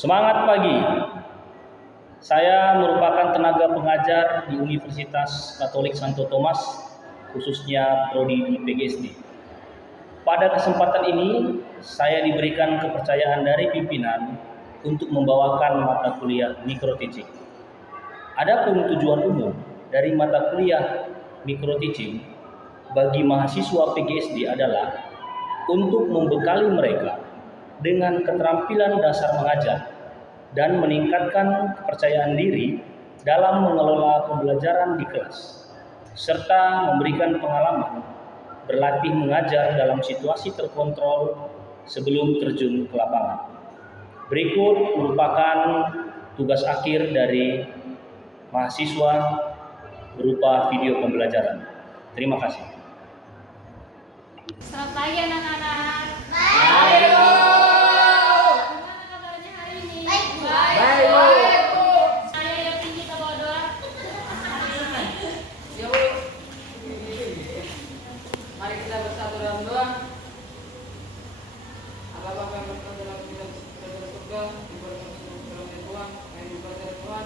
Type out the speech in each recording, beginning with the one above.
Semangat pagi. Saya merupakan tenaga pengajar di Universitas Katolik Santo Thomas, khususnya prodi PGSD. Pada kesempatan ini, saya diberikan kepercayaan dari pimpinan untuk membawakan mata kuliah micro teaching. Adapun tujuan umum dari mata kuliah micro teaching bagi mahasiswa PGSD adalah untuk membekali mereka dengan keterampilan dasar mengajar dan meningkatkan kepercayaan diri dalam mengelola pembelajaran di kelas, serta memberikan pengalaman berlatih mengajar dalam situasi terkontrol sebelum terjun ke lapangan. Berikut merupakan tugas akhir dari mahasiswa berupa video pembelajaran. Terima kasih. Selamat pagi anak-anak. Baik, Bu. Gimana kabarnya hari ini? Baik, Bu. Baik, Bu. Ayo yang tinggi kita bawa doa. Ya, Bu. Mari kita bersatu dalam doa. Allah Bapa yang berkata dalam surga, diberkati dalam Tuhan, yang diberkati Tuhan,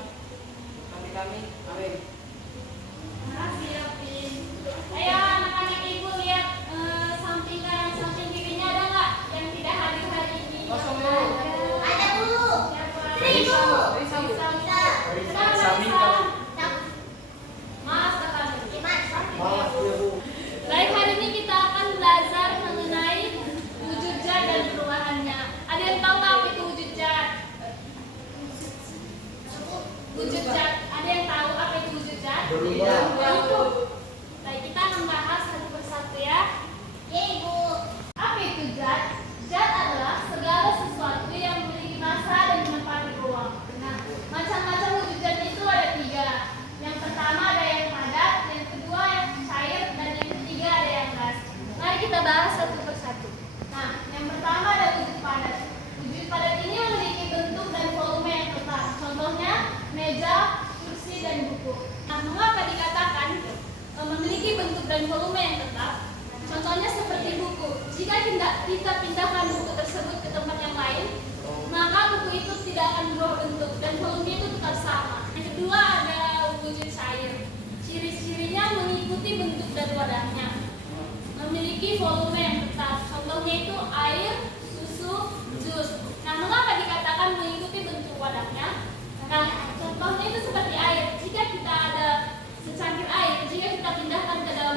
berkati kami. Amin. Terima kasih ya, Pin. Ayo anak-anak Ibu lihat samping kanan, samping kirinya ada nggak yang tidak hadir hari ini? Kosong, Bu. Ada, Bu. Siapa? Risa, Bu. Risa, Bu. Risa. Kenapa Samping Risa? kamu. Mas akan. Mas. Baik, hari ini kita akan belajar mengenai wujud zat dan perubahannya. Ada yang tahu nggak apa itu wujud zat? Wujud zat. Ada yang tahu apa itu wujud zat? Berubah. Baik, kita akan bahas satu persatu ya. Yeay, Bu. Apa itu zat? Zat adalah segala sesuatu yang memiliki massa dan menempati ruang. Nah, macam-macam wujud zat itu ada 3. Yang pertama ada yang padat, yang kedua yang cair, dan yang ketiga ada yang gas. Mari kita bahas satu persatu. Nah, yang pertama ada wujud padat. Wujud padat ini memiliki bentuk dan volume yang tetap. Contohnya meja, kursi, dan buku. Nah, mengapa dikatakan memiliki bentuk dan volume yang tetap? Contohnya seperti buku. Jika kita pindahkan buku tersebut ke tempat yang lain, maka buku itu tidak akan berubah bentuk dan volume itu tetap sama. Yang kedua ada wujud cair. Ciri-cirinya mengikuti bentuk dan wadahnya. Memiliki volume yang tetap. Contohnya itu air, susu, jus. Nah, mengapa dikatakan mengikuti bentuk wadahnya? Nah, contohnya itu seperti air. Jika kita ada secangkir air, jika kita pindahkan ke dalam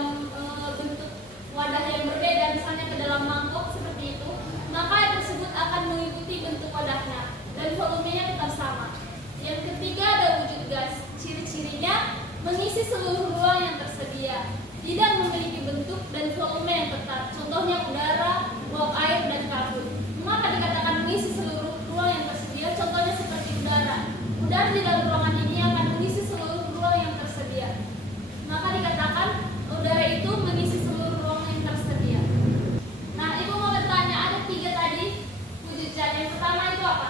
bentuk wadah yang berbeda, misalnya ke dalam mangkok seperti itu, maka air tersebut akan mengikuti bentuk wadahnya dan volumenya tetap sama. Yang ketiga ada wujud gas. Ciri-cirinya mengisi seluruh ruang yang tersedia, tidak memiliki bentuk dan volume yang tetap. Contohnya udara, uap air, dan kabut. Mengapa dikatakan mengisi seluruh ruang yang tersedia? Contohnya seperti udara. Udara di dalam ruangan ini akan mengisi seluruh ruang yang tersedia. Maka dikatakan udara itu mengisi seluruh ruang yang tersedia. Nah, Ibu mau bertanya, ada 3 tadi wujud zat. Yang pertama itu apa?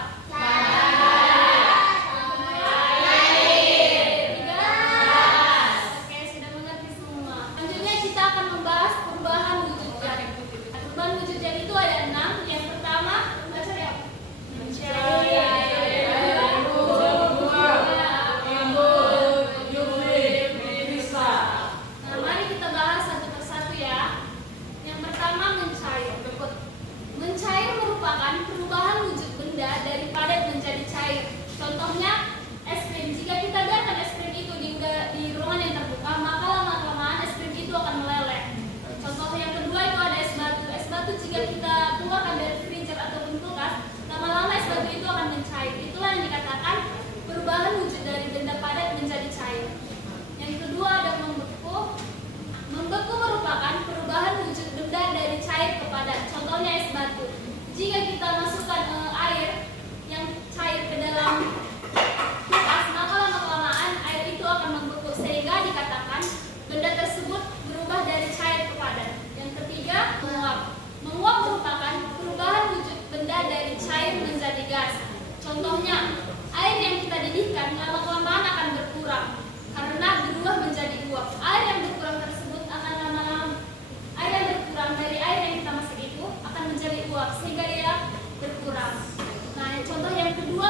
Oke, sudah mengerti semua. Selanjutnya kita akan membahas perubahan wujud zat. Perubahan wujud zat itu ada 6. Yang pertama, baca ya. Nah, mari kita bahas satu persatu ya. Yang pertama mencair. Mencair merupakan perubahan wujud benda dari padat menjadi cair. Contohnya es krim. Jika kita biarkan es krim itu di ruangan yang terbuka, maka lama-kelamaan es krim itu akan meleleh. Contoh yang kedua itu ada es batu. Es batu jika kita keluarkan dari freezer ataupun kulkas, lama-lama es batu itu akan mencair. Itulah yang dikatakan perubahan wujud dari benda padat menjadi cair. Yang kedua ada membeku. Membeku merupakan perubahan wujud benda dari cair ke padat. Contohnya es batu. Jika kita masukkan air yang cair ke dalam kulkas, maka lama-kelamaan air itu akan membeku sehingga dikatakan benda tersebut berubah dari cair ke padat. Yang ketiga, menguap. Menguap merupakan perubahan wujud benda dari cair menjadi gas. Contohnya, air yang kita didihkan lama-kelamaan akan berkurang karena berubah menjadi uap. Air yang berkurang tersebut akan lama-lama dari air yang kita masak itu akan menjadi uap sehingga dia berkurang. Nah, contoh yang kedua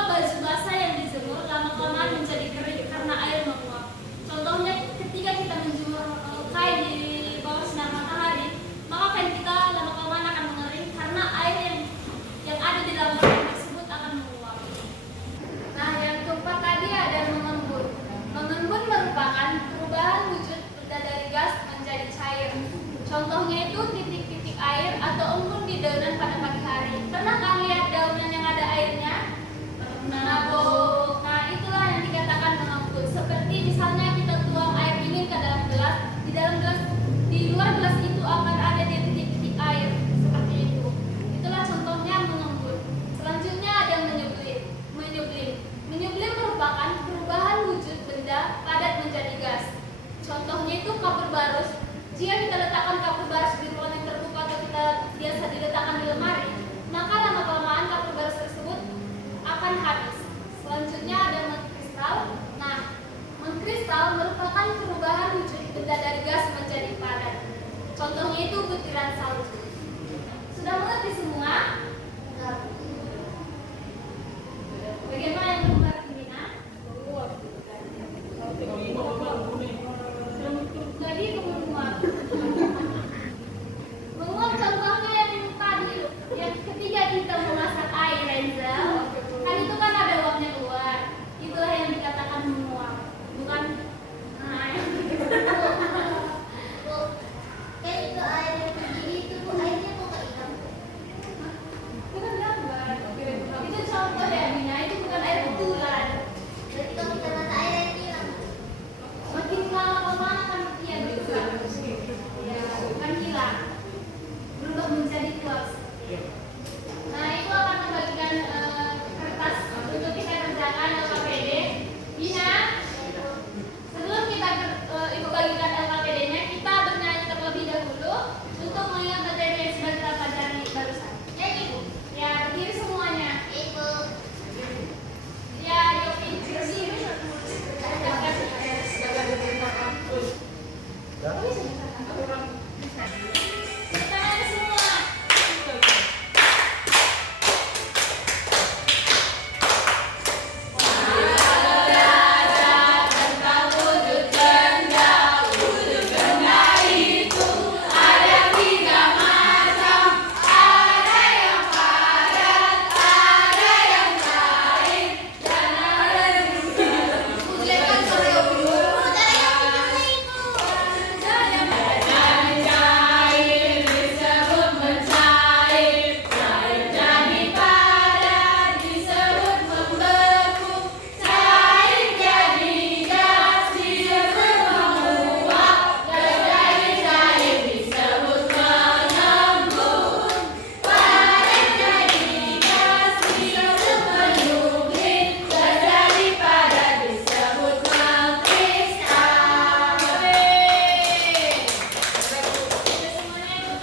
Contohnya itu titik-titik air atau embun di daunan pada pagi hari. Pernah kan lihat daunan yang ada airnya? Nah, itulah yang dikatakan mengembun. Seperti misalnya kita tuang air dingin ke dalam gelas, di luar gelas itu akan ada titik-titik air seperti itu. Itulah contohnya mengembun. Selanjutnya ada menyublim. Menyublim merupakan perubahan wujud benda padat menjadi gas. Contohnya itu kapur barus. Jika kita letakkan kapur barus di ruangan yang terbuka atau kita biasa diletakkan di lemari, maka lama-kelamaan kapur barus tersebut akan habis. Selanjutnya ada mengkristal. Nah, mengkristal merupakan perubahan wujud benda dari gas menjadi padat. Contohnya itu butiran salju. Sudah mengerti semua? Bagaimana yang belum mengerti, Mina? Jadi menguap. Menguap contohnya yang tadi, yang ketika kita memasak air, Renzel, kan itu kan ada uapnya keluar. Itulah yang dikatakan menguap, bukan Bu, kan itu air yang begini itu bu, airnya mau ke ikan. bukan gambar. Itu contoh ya, Mina. Itu bukan air betulan. Jadi kalau kita mata air yang hilang. Makin lama kemana kan dia berubah. Ya, kan hilang. Berubah menjadi kuas. Nah, itu akan membagikan kertas untuk kita kerjakan LKPD. Bina, sebelum kita ikut bagikan LKPD-nya, kita bernyanyi terlebih dahulu untuk mengingat materi yang sudah kita pelajari barusan. Ya, Ibu. Ya, berdiri semuanya. Ibu. Ya, yuk berdiri. Tangan semua.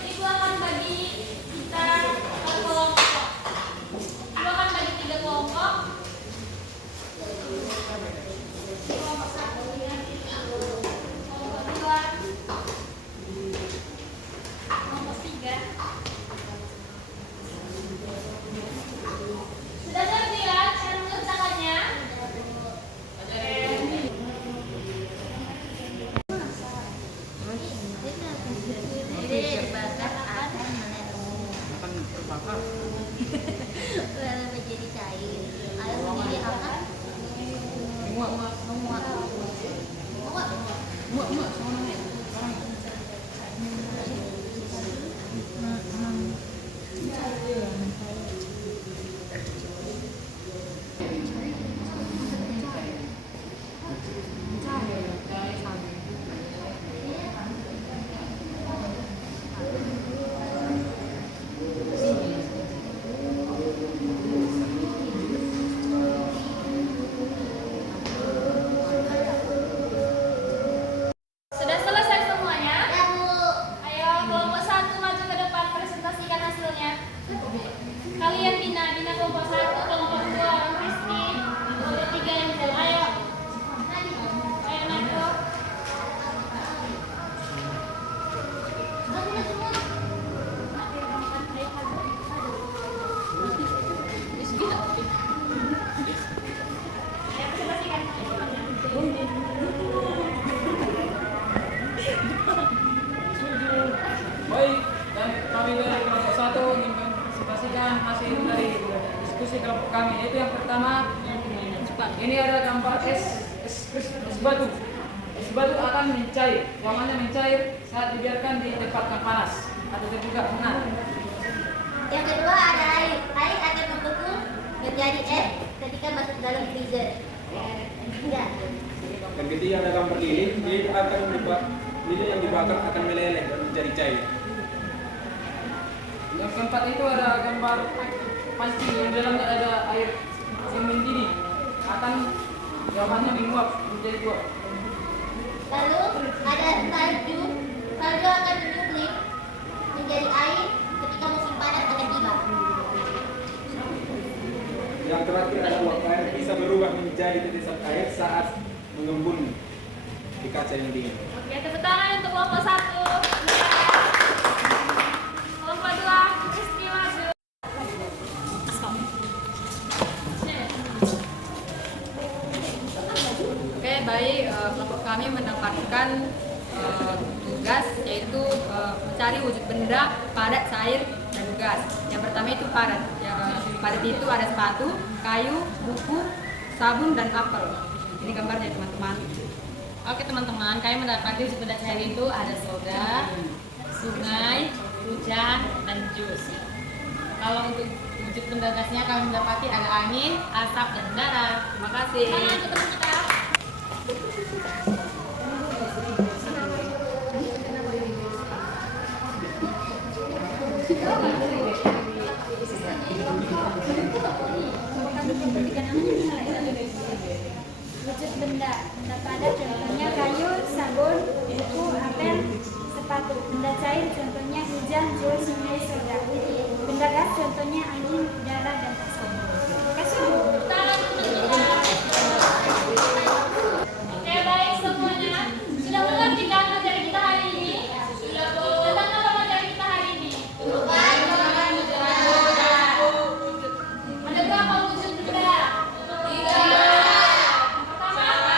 Ibu akan bagi kita per kelompok. Ibu akan bagi 3 kelompok. Kelompok 1, kelompok 2, kelompok 3. Sudah ngerti ya cara mengerjakannya? Jadi bakar akan Terbakar. lalu menjadi cair. Air menjadi akan menguap. Sudah selesai semuanya? Ya bu. Ayo kelompok 1 maju ke depan presentasikan hasilnya. Kalian Bina kelompok 1, kelompok 2 Kristi, kelompok 3 Angel. Ayo. Ayo Nako. Ayo presentasikan. Baik, dan kami dari kelompok 1 ingin mempresentasikan hasil dari diskusi kelompok kami. Yaitu yang pertama, ini ada gambar es batu. Es batu akan mencair, yang mana mencair saat dibiarkan di tempat yang panas atau juga hangat. Yang kedua ada air. Air akan membeku menjadi es ketika masuk dalam freezer. Yang ketiga, Dan ketika dalam berlilin, dia akan lilin yang dibakar akan meleleh dan menjadi cair. Yang keempat itu ada gambar panci yang dalamnya ada air yang mendidih, akan jawabannya menguap menjadi uap. lalu ada salju. Salju akan menyuplai menjadi air ketika musim panas akan tiba. Yang terakhir adalah uap air bisa berubah menjadi tetesan air saat mengembun di kaca yang dingin. Oke, tepuk tangan untuk kelompok 1. Kelompok 2, Rizky maju. Oke, baik. Kelompok kami mendapatkan tugas yaitu mencari wujud benda padat, cair, dan gas. Yang pertama itu padat. Padat itu ada sepatu, kayu, buku, sabun, dan apel. Ini gambarnya teman-teman. Oke teman-teman, kami mendapati wujud benda cair itu ada soda, sungai, hujan, dan jus. Kalau untuk wujud benda gasnya kami mendapati ada angin, asap, dan udara. Terima kasih. Tangan untuk teman kita. Wujud benda padat contohnya kayu, sabun, buku, apel, sepatu. Benda cair contohnya hujan, jus, sungai, soda. Benda gas contohnya angin, udara, dan asap. Terima kasih. Tangan untuk teman kita. Oke, baik semuanya. Sudah mengerti kan materi kita hari ini? Sudah, Bu. Tentang apa materi kita hari ini? Ada berapa wujud benda? 3. Pertama,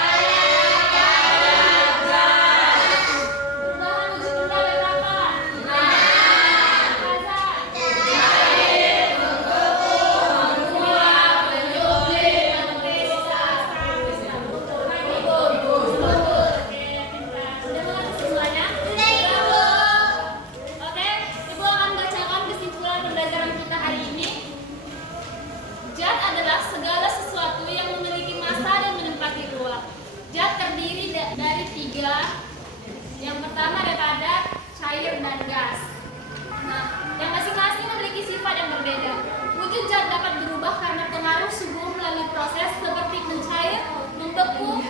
perubahan wujud benda ada berapa? 6. Sudah mengerti semuanya? Oke, Ibu akan bacakan kesimpulan pembelajaran kita hari ini. Zat adalah segala sesuatu yang memiliki massa dan menempati ruang. Zat terdiri dari 3. Yang pertama ada padat, cair, dan gas. Nah, yang masing-masing memiliki sifat yang berbeda. Wujud zat dapat berubah karena pengaruh suhu melalui proses seperti mencair, membeku,